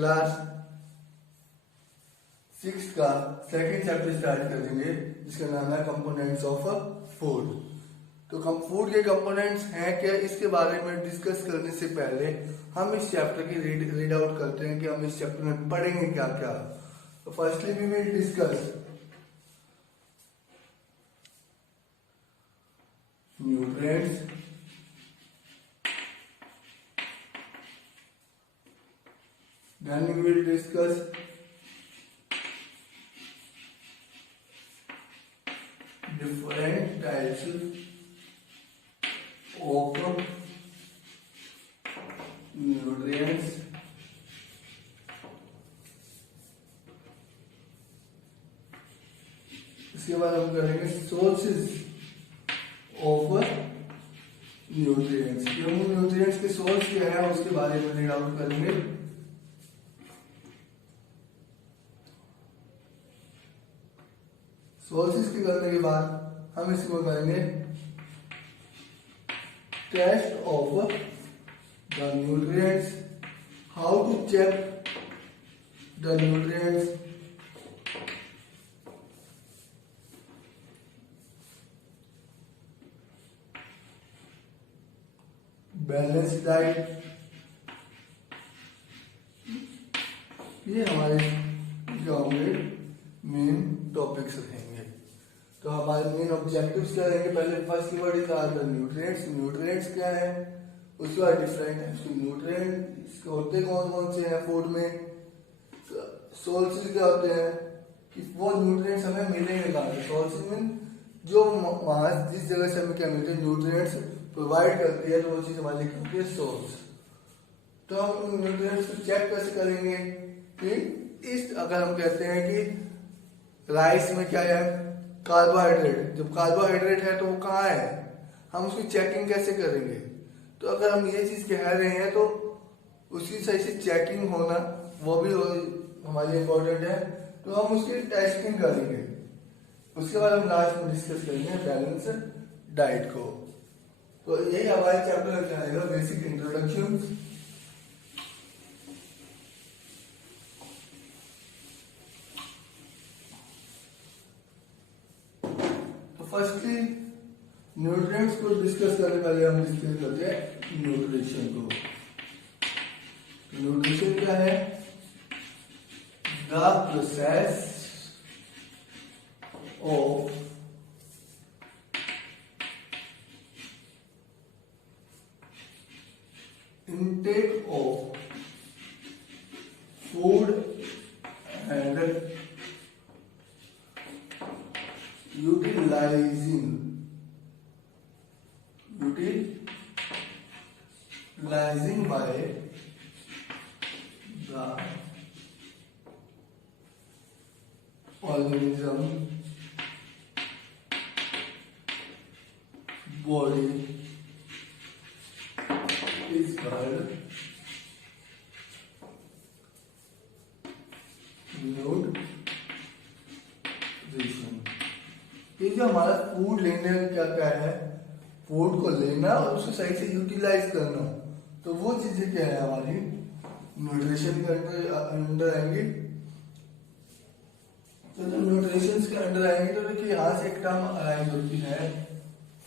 Class 6 का second chapter start कर देंगे जिसका नाम है कंपोनेंट्स ऑफ फूड। तो फूड के कंपोनेंट्स हैं क्या, इसके बारे में डिस्कस करने से पहले हम इस चैप्टर की रीड आउट करते हैं कि हम इस चैप्टर में पढ़ेंगे क्या क्या। तो firstly we will discuss nutrients, then we will discuss different types of nutrients, इसके बाद हम करेंगे सोर्सेज ऑफ न्यूट्रिएंट्स। न्यूट्रिएंट्स के सोर्स क्या है उसके बारे में रीड आउट करेंगे। सोर्सेज के करने के बाद हम इसको करेंगे test of the nutrients, how to check the nutrients, balance diet, ये हमारे जो होंगे मेन टॉपिक्स रहेंगे। तो हमारे मेन ऑब्जेक्टिव्स क्या रहेंगे, पहले first keyword is are the nutrients. Nutrients क्या है, उसके बाद डिफरेंट टाइप्स के न्यूट्रिएंट्स होते कौन कौन से हैं फूड में, सोर्सेज क्या होते हैं कि वो न्यूट्रिएंट्स हमें मिलेंगे कहाँ से। सोर्सेज मीन जो वहां जिस जगह से हमें क्या मिलते हैं, न्यूट्रिएंट्स प्रोवाइड करती है, तो वो चीज हमारे लिए होती है सोर्स। तो हम न्यूट्रिएंट्स को चेक कैसे करेंगे कि इस अगर हम कहते हैं कि राइस में क्या है कार्बोहाइड्रेट, जब कार्बोहाइड्रेट है तो वो कहाँ है, हम उसकी चेकिंग कैसे करेंगे। तो अगर हम ये चीज कह रहे हैं तो उसकी सही से चेकिंग होना वो भी हमारे लिए इम्पोर्टेंट है, तो हम उसकी टेस्टिंग करेंगे। उसके बाद हम लास्ट में डिस्कस करेंगे बैलेंस डाइट को। तो यही हमारे चैप्टर में जाएगा बेसिक इंट्रोडक्शन। तो फर्स्टली न्यूट्रिएंट्स को डिस्कस करने पहले हम डिस्कस करते हैं न्यूट्रिशन को। न्यूट्रिशन क्या है, the process of intake of food and utilizing by the organism body is called nutrition. ये जो हमारा फूड लेने क्या क्या है, फूड को लेना और उसको सही से यूटिलाइज करना, तो वो चीजें क्या है हमारी न्यूट्रिशन के अंडर आएंगी। तो जब न्यूट्रिशन के अंडर आएंगे तो देखिए यहाँ से एक टर्म अराइज होती है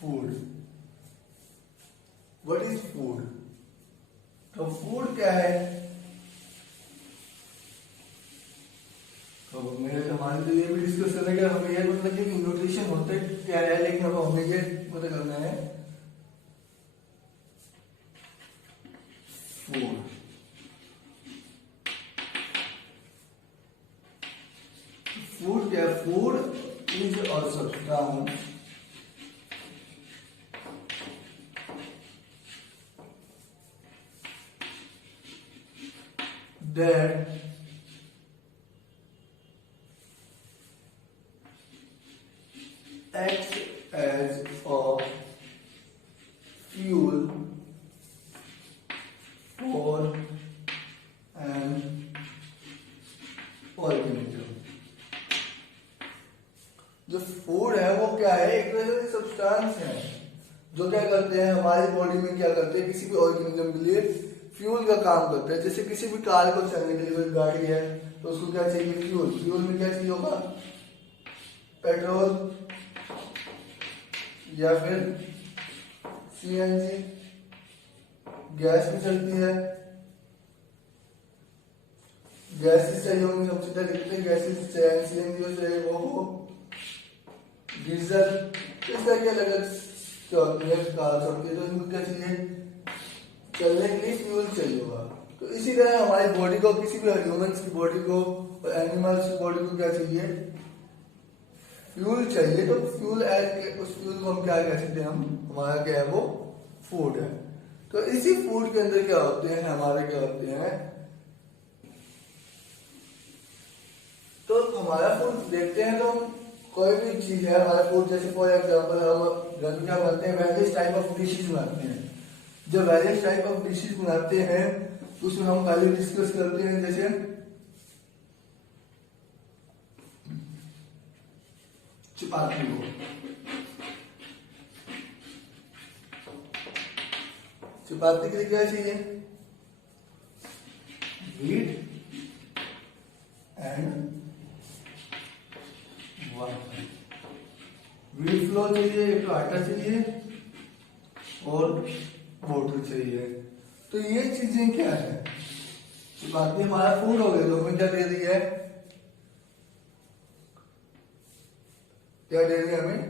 फूड। व्हाट इज फूड, तो फूड क्या है, तो मेरे हमारे लिए ये भी डिस्कस करने का हमें ये मतलब कि न्यूट्रिशन होते क्या है, लेकिन अब हमें ये पता करना है फूड। फूड क्या है, food is a substance that acts as a fuel for an organism। जो फूड है वो क्या है, एक तरह से सब्सटेंस है जो क्या करते हैं हमारी बॉडी में, क्या करते हैं किसी भी ऑर्गेनिज्म के लिए फ्यूल का काम करता है। जैसे किसी भी कार को चलने के लिए कोई गाड़ी है तो उसको क्या चाहिए, फ्यूल। फ्यूल में क्या चाहिए होगा, पेट्रोल या फिर सीएनजी, गैस भी चलती है, गैसेस चाहिए होंगी, सबसे पहले कितने गैसेस चाहिए, सीएनजी हो चाहे वो हो, डीजल, इस तरह के अलग अलग क्या होती है कार्स होती है, तो इनको क्या चाहिए, चलने के लिए फ्यूल चाहिए होगा। तो इसी तरह हमारी बॉडी को, किसी भी ह्यूमंस की बॉडी को और एनिमल्स की बॉडी को क्या चाहिए, फ्यूल चाहिए। तो फ्यूल उस फ्यूल को हम क्या कह सकते हैं, हम हमारा क्या है वो फूड है। तो इसी फूड के अंदर क्या होते हैं, हमारे क्या होते हैं, तो हमारा फूड देखते हैं तो हम कोई भी चीज है हमारा फूड, जैसे फॉर एग्जाम्पल हम घर में क्या बनाते हैं, वेरियस टाइप ऑफ डिशेज बनाते हैं। जब वेरियस टाइप ऑफ डिशेज बनाते हैं तो उसमें हम पहले डिस्कस करते हैं, जैसे चपाती हो, चपाती के लिए क्या चाहिए, wheat and water. Wheat flour चाहिए, एक आटा चाहिए और वाटर चाहिए। तो ये चीजें क्या है, चपाती हमारा फूड हो गया, तो हमें क्या दे रही है, क्या दे रही है, हमें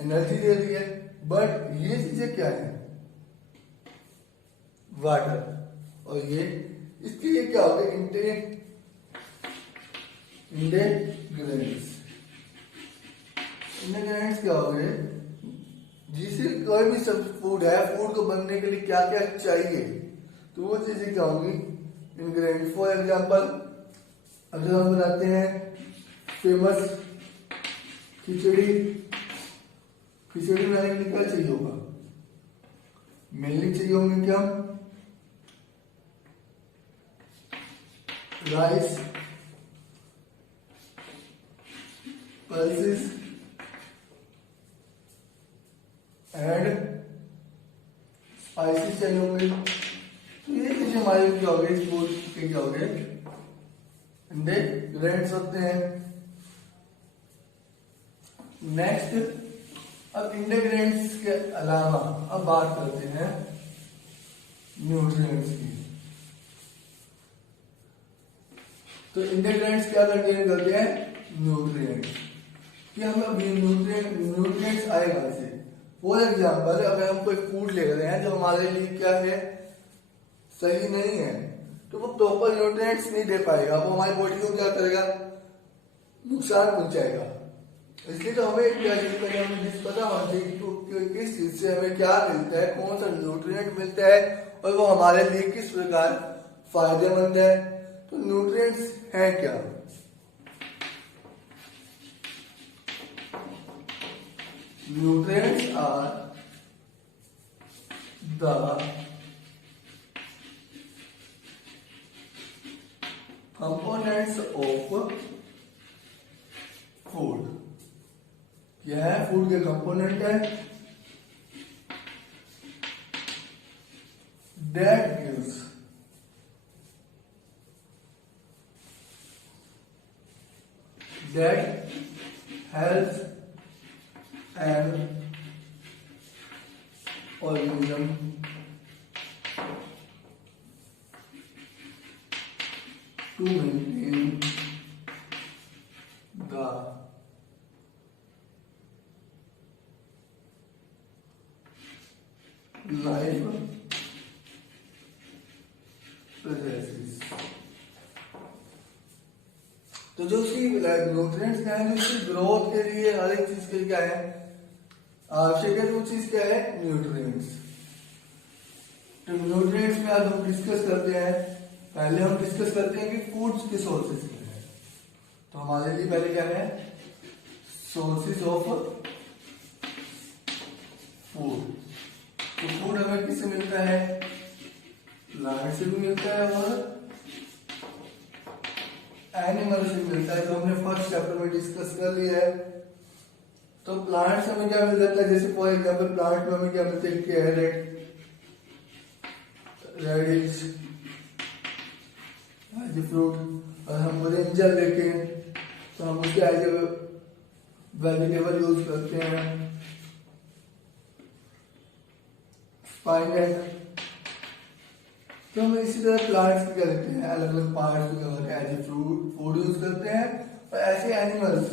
एनर्जी दे रही है। बट ये चीजें क्या है, वाटर, और ये इसके लिए क्या होगा, इंटेग्रेंट्स। इंटेग्रेंट्स क्या हो गए, जिसे कोई भी सब फूड है, फूड को बनने के लिए क्या क्या चाहिए, तो वो चीजें क्या होंगी, इंग्रेडिएंट। फॉर एग्जांपल अब जब हम बनाते हैं फेमस खिचड़ी, खिचड़ी बनाने के लिए क्या चाहिए होगा, मेनली चाहिए होंगे क्या, राइस, पल्सेस एंड स्पाइसेस चाहिए होंगे। तो ये चीजें हमारे क्या हो गए, फूड के क्या हो गए, इंग्रेडिएंट्स होते हैं। नेक्स्ट, अब इंग्रेडिएंट्स के अलावा अब बात करते हैं न्यूट्रिएंट्स की। तो इंग्रेडिएंट्स क्या कंटेन करते हैं, न्यूट्रिएंट्स। कि हम अभी न्यूट्रिएंट्स आए कहां से, फॉर एग्जाम्पल अगर हम कोई फूड ले रहे हैं जो हमारे लिए क्या है, सही नहीं है, तो वो प्रॉपर न्यूट्रिएंट्स नहीं दे पाएगा, वो हमारी बॉडी को क्या करेगा, नुकसान पहुंचाएगा। इसलिए तो हमें क्या चीज पहले हमें पता होना चाहिए कि किस चीज से हमें क्या मिलता है, कौन सा न्यूट्रिएंट मिलता है और वो हमारे लिए किस प्रकार फायदेमंद है। तो न्यूट्रिएंट्स हैं क्या, nutrients are the components of food। क्या है, फूड के कंपोनेंट है, that gives that helps and organism to maintain the life processes। तो जो उसकी न्यूट्रिएंट्स क्या है, जो उसकी ग्रोथ के लिए हर एक चीज के लिए क्या है आवश्यक है, वो चीज क्या है, न्यूट्रिएंट्स। तो न्यूट्रिएंट्स में आज हम डिस्कस करते हैं, पहले हम डिस्कस करते हैं कि फूड्स के सोर्सेज क्या है। तो हमारे लिए पहले क्या है, सोर्सेज ऑफ फूड। तो फूड हमें किससे मिलता है, प्लांट से भी मिलता है और एनिमल से मिलता है, जो हमने फर्स्ट चैप्टर में डिस्कस कर लिया है। तो प्लांट से हमें क्या मिल जाता है, जैसे फॉर एग्जाम्पल प्लांट में हमें क्या मिलता है, carrot, radish, as a fruit. और हम ब्रिंजल देखें तो हम उसके एज ए वेजिटेबल यूज करते हैं। स्पाइनेट। तो हम इसी तरह प्लांट्स भी क्या करते हैं, अलग अलग पार्ट्स को क्या करते हैं, as a fruit food use करते हैं। और ऐसे एनिमल्स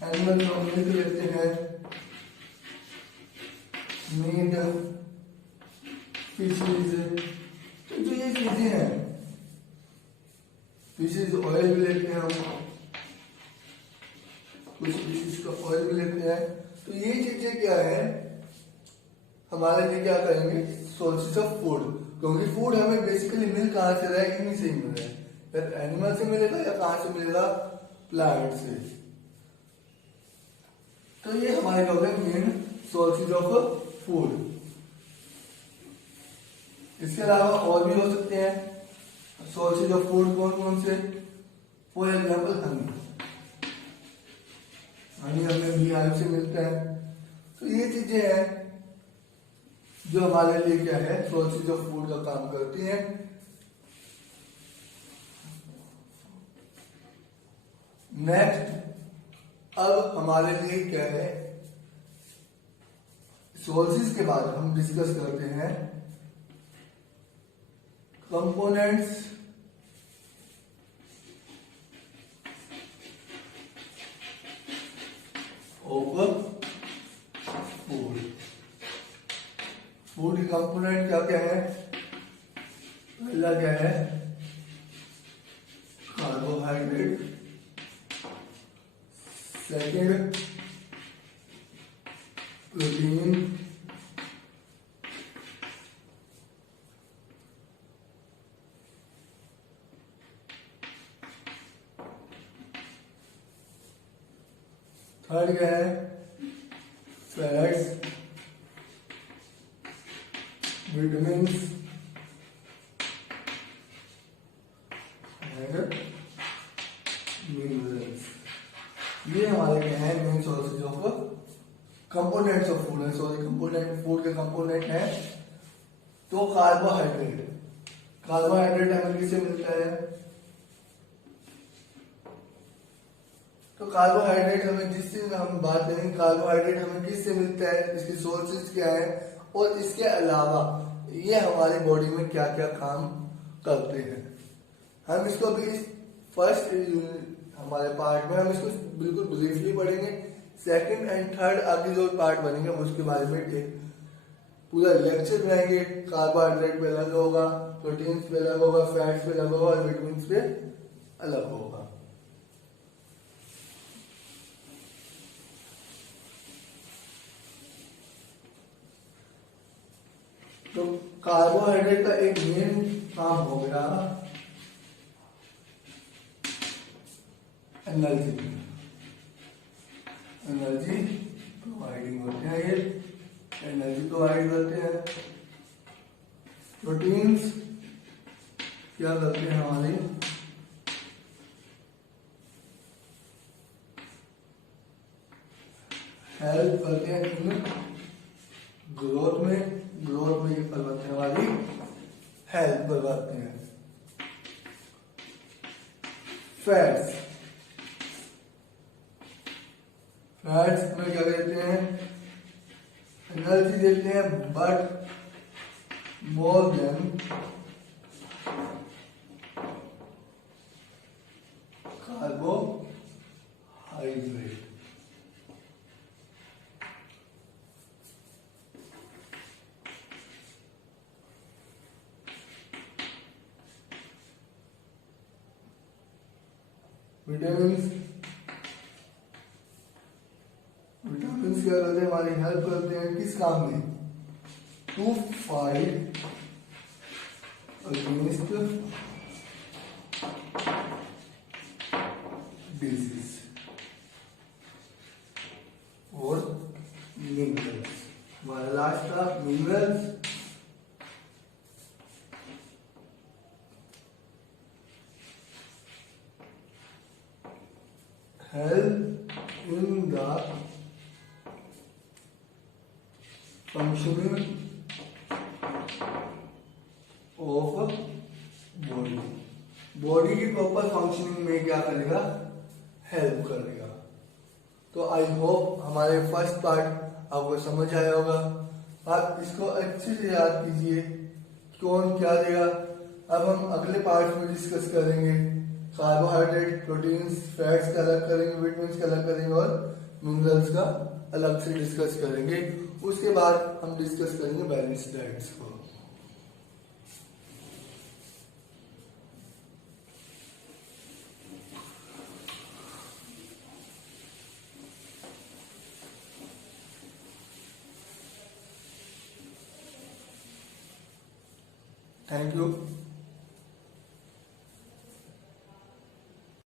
को हम मिल्क लेते हैं, मीट, फिशेज। तो जो ये चीजें हैं, फिशेज ऑयल भी लेते हैं हम, कुछ फिशेज का ऑयल भी लेते हैं। तो ये चीजें क्या है हमारे लिए, क्या करेंगे, सोर्सेज ऑफ फूड। क्योंकि फूड हमें बेसिकली मिल कहाँ से रहा है, इन्हीं से ही मिल रहा है, या एनिमल से मिलेगा या कहाँ से मिलेगा, प्लांट से। तो ये हमारे हो गए मेन सोर्सेज ऑफ फूड। इसके अलावा और भी हो सकते हैं सोर्सेज ऑफ फूड, कौन कौन से। For example Honey. हनी हमें बी हाइव से मिलता है। तो ये चीजें हैं जो हमारे लिए क्या है, सोर्सेज ऑफ फूड का काम करती हैं। नेक्स्ट, अब हमारे लिए क्या है, सोर्सेज के बाद हम डिस्कस करते हैं कंपोनेंट्स ऑफ फूड। फूड के कंपोनेंट क्या क्या है, पहला क्या है, कार्बोहाइड्रेट। Second, protein. थर्ड क्या है, फैट्स, विटामिन्स एंड मिनरल्स। ये हमारे क्या है, main sources of components of food है। सॉरी, कंपोनेंट फूड के कंपोनेंट है। तो कार्बोहाइड्रेट, कार्बोहाइड्रेट हमें किससे मिलता है, तो कार्बोहाइड्रेट हमें, जिससे हम बात करेंगे, कार्बोहाइड्रेट हमें किससे मिलता है, इसके सोर्सेज क्या है, और इसके अलावा ये हमारी बॉडी में क्या क्या काम करते हैं। हम इसको अभी फर्स्ट हमारे पार्ट में हम इसको बिल्कुल ब्रीफली पढ़ेंगे। सेकंड एंड थर्ड आगे जो पार्ट बनेंगे उसके बारे में एक पूरा लेक्चर बनाएंगे। कार्बोहाइड्रेट पे अलग होगा, प्रोटीन्स पे अलग होगा, फैट्स पे अलग होगा और विटामिन्स पे अलग होगा। तो कार्बोहाइड्रेट का एक मेन काम हो गया एनर्जी। एनर्जी प्रोवाइडिंग होते हैं, ये एनर्जी प्रोवाइड करते हैं। प्रोटीन्स क्या करते हैं, हमारी हेल्प करते हैं इन ग्रोथ में। ग्रोथ में ये करवाते हैं, हमारी हेल्प करवाते हैं। फैट्स, फैट्स में क्या कहते हैं, एनर्जी देते हैं but more than carbohydrate. Vitamins, vitamins क्या करते हैं, हमारी हेल्प करते हैं किस काम में, टू फाइट अगेंस्ट डिजीज। और मिनरल्स, हमारा लास्ट था minerals. help in the functioning of body। Body की प्रॉपर फंक्शनिंग में क्या करेगा, हेल्प करेगा। तो आई होप हमारे फर्स्ट पार्ट आपको समझ आया होगा। आप इसको अच्छे से याद कीजिए, कौन क्या देगा। अब हम अगले पार्ट में डिस्कस करेंगे कार्बोहाइड्रेट, प्रोटीन्स, फैट्स का अलग करेंगे, विटामिन्स का अलग करेंगे और मिनरल्स का अलग से डिस्कस करेंगे। उसके बाद हम डिस्कस करेंगे बैलेंस डाइट्स को। Thank you.